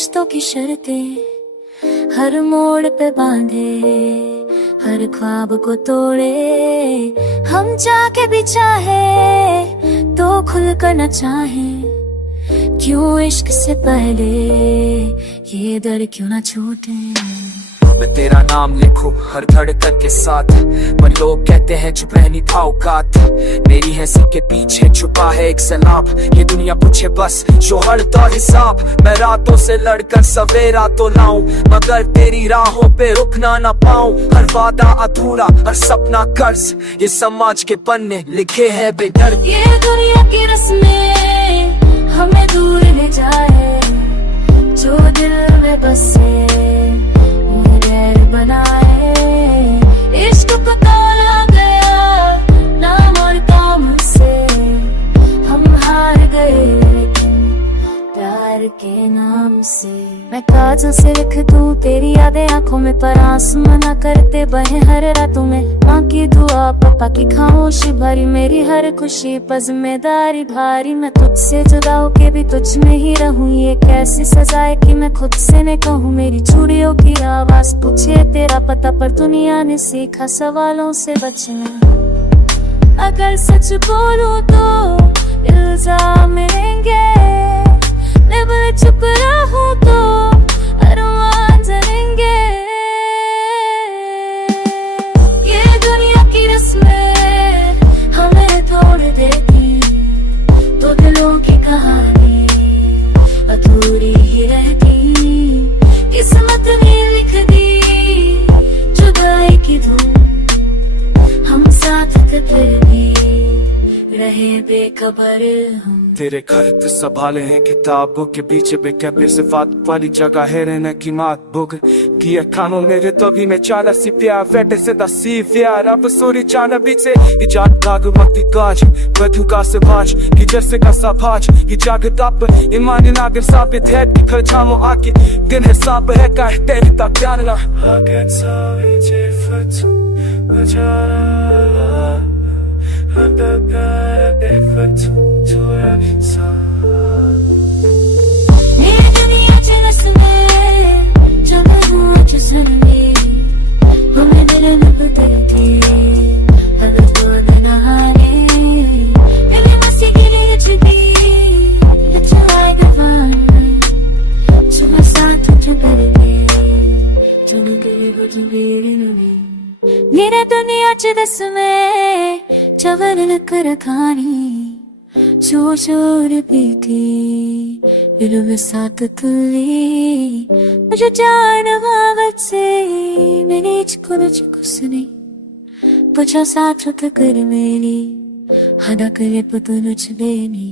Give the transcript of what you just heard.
रिश्तों की शर्तें हर मोड़ पे बांधे, हर ख्वाब को तोड़े। हम चाह भी चाहे तो खुल कर न चाहे, क्यों इश्क से पहले ये दर क्यों ना छूटे। मैं तेरा नाम लिखूं हर धड़कन के साथ, पर लोग कहते हैं चुप रहनी था औकात। मेरी हंसी के पीछे छुपा है एक सैलाब, ये दुनिया पूछे बस शोहर का हिसाब। मैं रातों से लड़कर सवेरा तो लाऊं, मगर तेरी राहों पे रुकना ना पाऊं। हर वादा अधूरा, हर सपना कर्ज, ये समाज के पन्ने लिखे हैं बेदर्द। ये दुनिया की रस्में हमें दूर ले जाए, जो दिल में बसे बनाए। इश्क को तोला गया ना मरता मुझसे, हम हार गए लेकिन प्यार के नाम से। मैं काजों से लिख दूं तेरी यादें आंखों में, पर आंसू मना करते बहे हर रातों में। माँ की दुआ पापा की खामोशी भरी मेरी हर खुशी पर जिम्मेदारी भारी। मैं तुझसे जुदा होके भी तुझ में ही रहूं, ये कैसी सजा है कि मैं खुद से न कहूँ। मेरी चूड़ियों की आवाज पूछे तेरा पता, पर दुनिया ने सीखा सवालों से बचना। अगर सच बोलूं तो इल्जाम मिलेंगे, मैं भले चुप रहूं तो अरमान जलेंगे। ये दुनिया की रस्में हमें तोड़ देती, तो दिलों की कहानी अधूरी ही रहती। किस्मत ने लिख दी जुदाई की धूम, हम साथ थे फिर भी रहे बेखबर हम। तेरे खत संभाले हैं किताबों के पीछे बेकैफे सिफात वाली जगह है रहने की मात बुक की खानों मेरे तो भी मैं चाला सी प्यार फैटे से दसी प्यार। अब सूरी चाना बीचे इजाद दाग मक्ति काज बधु का सभाज की जैसे का सभाज की जागत आप ईमान नागर साबित है कि खर्चामो आके दिन हिसाब है का तेरे तक प्यार ना आगे सारी जेफत बजारा मेरी दुनिया चरस में जगह हूँ जिसन में, हमें दिल में बदलती हर तो नहाने। मेरी मस्ती की रीच भी चलाए गवान, सुबह साथ चुपड़े चुन के गुजरे नवी। मेरा दुनिया चरस में चवरन कर खानी, शोर शोर पीती दिल में साथ तुली। मुझे जान भागत से मैंने कुछ पूछा साथ कर मेरी हदा करे पतन बेनी।